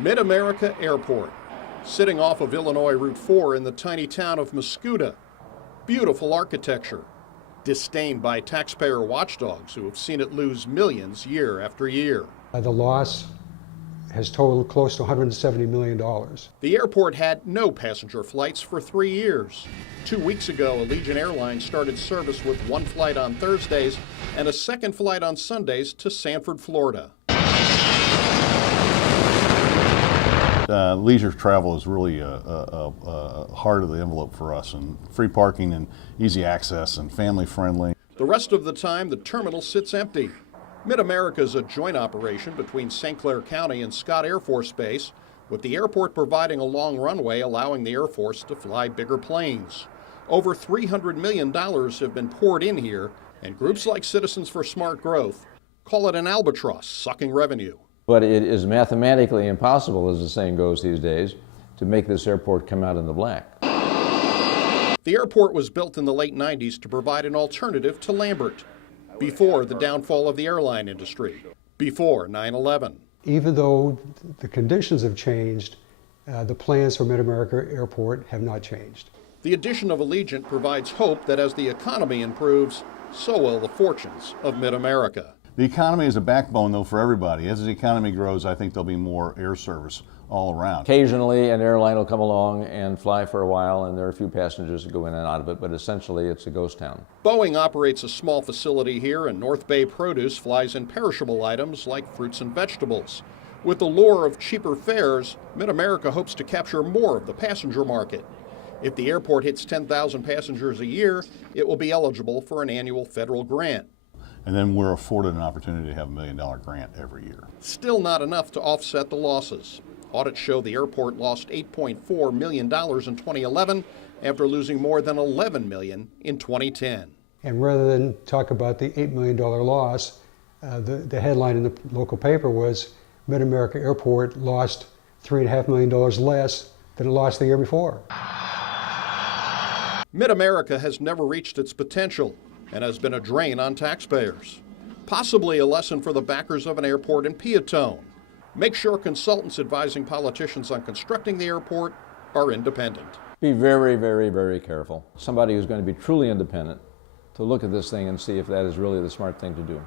MidAmerica Airport, sitting off of Illinois Route 4 in the tiny town of Mascoutah. Beautiful architecture, disdained by taxpayer watchdogs who have seen it lose millions year after year. The loss has totaled close to $170 million. The airport had no passenger flights for 3 years. 2 weeks ago, Allegiant Airlines started service with one flight on Thursdays and a second flight on Sundays to Sanford, Florida. Leisure travel is really heart of the envelope for us, and free parking and easy access and family friendly. The rest of the time, the terminal sits empty. MidAmerica is a joint operation between St. Clair County and Scott Air Force Base, with the airport providing a long runway allowing the Air Force to fly bigger planes. Over $300 million have been poured in here, and groups like Citizens for Smart Growth call it an albatross sucking revenue. But it is mathematically impossible, as the saying goes these days, to make this airport come out in the black. The airport was built in the late 90s to provide an alternative to Lambert, before the downfall of the airline industry, before 9/11. Even though the conditions have changed, the plans for MidAmerica Airport have not changed. The addition of Allegiant provides hope that as the economy improves, so will the fortunes of MidAmerica. The economy is a backbone, though, for everybody. As the economy grows, I think there'll be more air service all around. Occasionally, an airline will come along and fly for a while, and there are a few passengers that go in and out of it, but essentially it's a ghost town. Boeing operates a small facility here, and North Bay Produce flies in perishable items like fruits and vegetables. With the lure of cheaper fares, MidAmerica hopes to capture more of the passenger market. If the airport hits 10,000 passengers a year, it will be eligible for an annual federal grant. And then we're afforded an opportunity to have $1 million grant every year. Still not enough to offset the losses. Audits show the airport lost $8.4 million in 2011 after losing more than $11 million in 2010. And rather than talk about the $8 million loss, the headline in the local paper was MidAmerica Airport lost $3.5 million less than it lost the year before. MidAmerica has never reached its potential and has been a drain on taxpayers. Possibly a lesson for the backers of an airport in Peatone. Make sure consultants advising politicians on constructing the airport are independent. Be very, very, very careful. Somebody who's going to be truly independent to look at this thing and see if that is really the smart thing to do.